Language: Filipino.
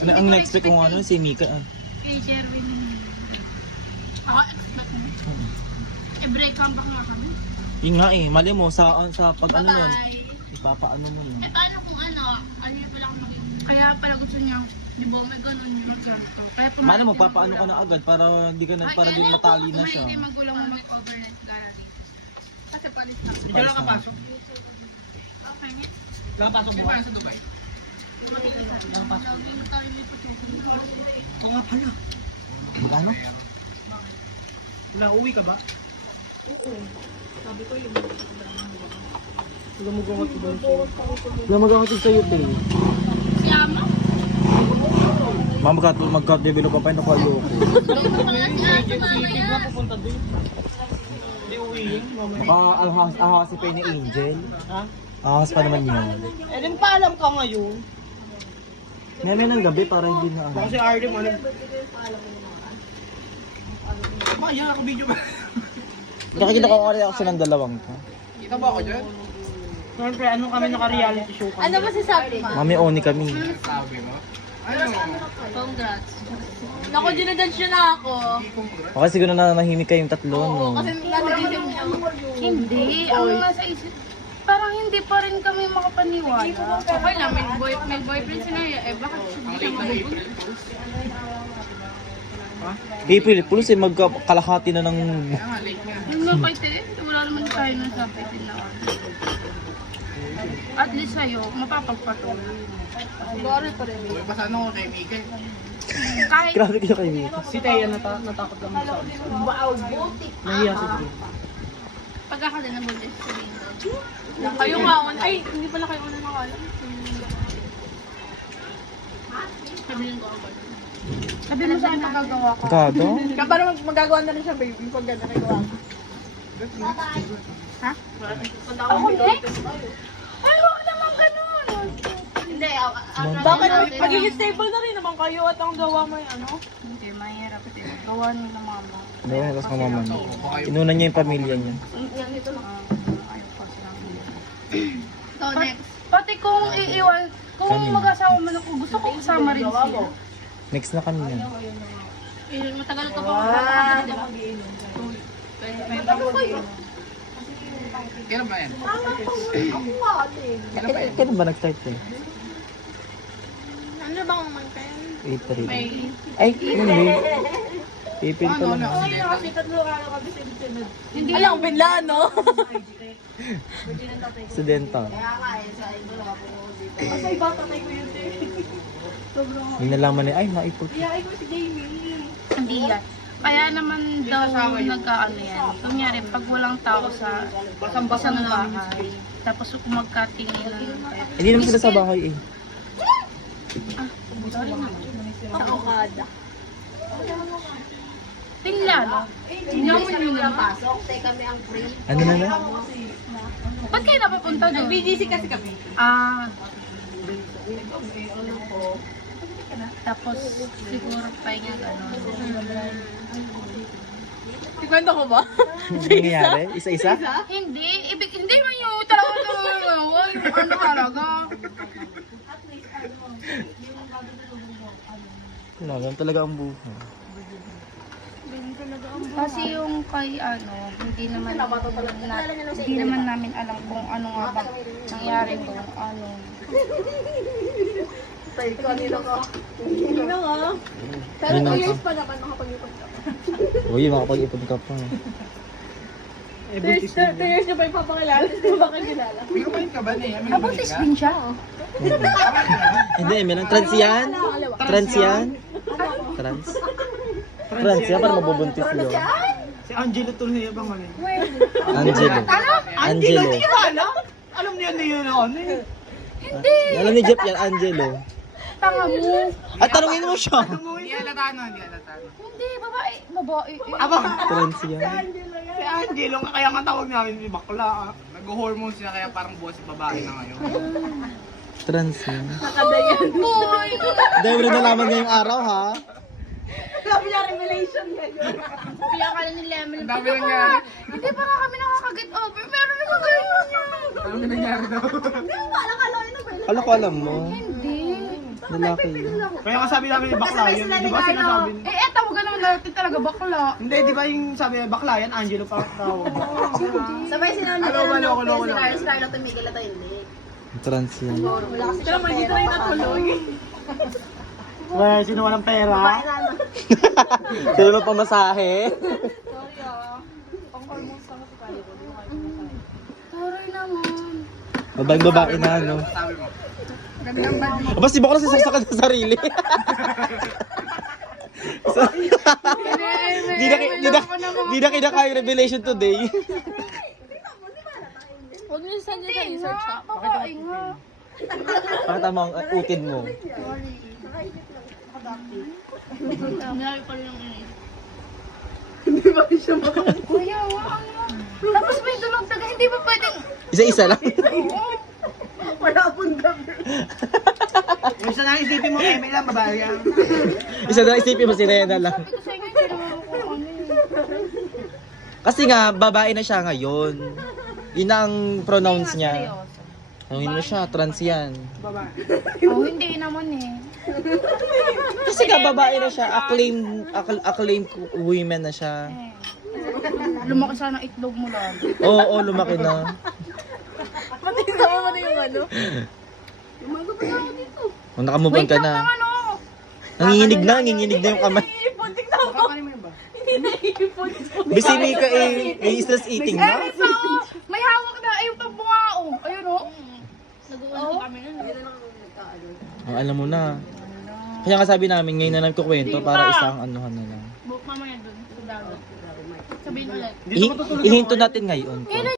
Ano ang na-expect ko ano si Mika ah. Kay Sherwin. Ako expect mo. I-break comeback nga kami. Yun nga eh, mali mo sa pag ano nun. Bye-bye. Ipapaano mo yun. Eh paano kung ano pala ako kaya pala gusto niya, di ba may ganun yung magganto. Kaya pumayag Mano yung magpapaano ka na agad para hindi ka na para din matali na siya. Hindi magulang mo mag-overnight gallery. Kasi palis na. Hindi lang kapasok. Okay. Kapasok mo. Sa Dubai. Oo nga pala. Ano? Wala, uwi ka ba? Wala magkakatid sa'yo eh. Si Ama? Mama magka-develop pa pa ito kayo ko. Pupunta din. Hindi uwiin. Baka ahas si Penny Angel. Ha? Ahas pa naman yun. Eh din pa alam ka ngayon. Meme ng gabi para hindi na ano. Baka si Arden mo alam. Maya ako video ba? Nakikita ko ang reaction ng dalawang to. Kita ba ako dyan? Siyempre, ano kami naka-reality show kami. Ano masasabi mo? Mami oni kami. Sabi mo? Ano? Congrats. Naku, dinadjudge niyo na ako. Okay siguro na mahimik kayong tatlo no. Kasi nasa-isip niyo. Hindi. Ang nasa isip, parang hindi pa rin kami makapaniwala. Okay lang, may boyfriend si Naya. Eh, bakit hindi siya magbubun? April Fools eh magkalahati na ng Yung nga kay Ted, wala naman tayo nang sabi din na at least sa'yo, mapapagpatuloy. Sorry pa rin. Uy, pasano ko kay Mika? Kahit grabe kayo kay Mika. Si Teya natakot lang sa akin. Wow, butik. Nahiya si Teya. pagkakala na buntis sa window. Kayo nga, ay, hindi pala kayo na nakalam. Sabi ng gawin. Sabi mo saan magagawa ko. Kado? Parang magagawa na rin siya, baby, pag gano'n nagawa ko. Ha? Ako, Ay, huwag naman ganun. Hindi, bakit magiging stable na rin naman kayo at ang gawa mo yung ano? Hindi, mahirap ito. Gawa nila mama. No, tapos ka mama niya. Inuna niya yung pamilya niya. Yan ito lang. Ayaw pa silang So, next. Pati kung iiwan, kung Kami. mag-asawa man ako, gusto ko kasama rin sila. Next na kami yan. Matagal ka pa makakadali, di ba? Kailan ba yan? Ako nga, ate. Kailan ba nag-start eh? Ano bang month? April. Ay, hindi. April pa lang. Kasi tatlo araw kami sunod-sunod. Hindi lang, binla, no? Studenta. Kaya nga, sa iba lang ako dito. Kasi iba, tatay ko yun, te. Sobrang May nalaman niya, ay, naipot. Kaya ko si Jamie. Hindi yan. Kaya naman daw nagkaano yan. Kunyari, pag walang tao sa isang bahay, tapos kung magkatinginan. Hindi naman sila sa bahay eh. Ako kada. Tingnan. Tingnan mo yun lang. Pasok, tay kami ang free. Ano na na? Ba't kayo napapunta doon? BGC kasi kami. Ah. Tapos siguro pahinga gano'n. Ikwento ko ba? Ano nangyayari? Isa-isa? Hindi man yung talaga yung ano talaga. Wala, ganun talaga ang buhay. Kasi yung kay ano, hindi naman namin alam kung ano nga ba nangyari kung ano. Tayo ko, nila ko. Nila ka. Pero 2 years pa naman makapag-ipon ka. Uy, makapag-ipon ka pa. 2 years na pa ipapakilala. Hindi mo makakilala. Pinumain ka ba niya? Abuntis din siya. Hindi, may lang trans yan? Trans yan? Trans? Trans yan, para mabubuntis yun. Si Angelo Tornea ba nga yun? Angelo. Angelo. Hindi ka alam? Alam niya na yun ano eh. Alam ni Jeff yan, Angelo. Tanga mo. At tanungin mo siya. Hindi alata no, hindi alata no. Hindi, babae. Babae. Aba, Trans yan. si Angelo, kaya nga tawag namin si bakla. Nag-hormones na kaya parang buwas si babae na ngayon. Trans yan. Nakadayan. Boy! Dahil mo na nalaman ngayong araw ha. Sabi niya revelation ngayon. Kaya akala ni Lemon. Ang dami nangyari. Hindi pa nga kami nakaka-get over. Meron naman ganyan niya. Ang dami nangyari daw. Hindi mo alam ka lang yun. Alam ko alam mo. Hindi. Lalaki yun. Kaya nga sabi namin yung bakla yun. Di ba sinasabi? tawagan naman natin talaga bakla. Hindi, di ba yung sabi bakla yan, Angelo pa tawag. Sabay sila Alo, alo, alo, si alo. Carlos Carlo tumigil at hindi. Trans yan. Wala kasi siya pera. Pero hindi natuloy. Kaya sino walang pera? Sino mo pamasahe? Sorry ah. Pang hormones lang si Carlo. Taray naman. Babaeng babae na, ano. Sabi mo. Aba, si Bakla sasakit sa sarili. Di na kinakaya revelation today. Huwag niyo send niyo sa research ha. Babae nga. Pakita mo ang utid mo. Marami pa rin ang inis. Kuya, ano? Tapos may dunog taga, hindi ba pwedeng... Isa-isa lang. Wala pong gabi. Yung isa na isipin mo, Eme lang, babae yan. Isa na isipin mo, sinaya na lang. Sabi ko sa inyo, hindi naman ako ano eh. Kasi nga, babae na siya ngayon. Yun na ang pronouns niya. Tawagin mo siya, trans yan. Oh, hindi naman eh. Kasi nga, babae na siya. Acclaimed women na siya. Lumaki sana itlog mo lang. Oo, lumaki na. Matisama mo na yung ano. Kung nakamove on ka Wait lang na. ano. Nanginginig na yung kamay. Tingnan mo. Hindi naipon. Bisini ka eh. May stress eating na. Eh, so, may hawak na. Ayun pang bungao. Ayun o. Nag-uusap kami na. Hindi na lang nagkaano. Ang alam mo na. Kaya nga sabi namin, ngayon na namin kukwento para isang anuhan na lang. Mamaya dun. Sa dagat. Sabihin ulit. Ihinto natin ngayon.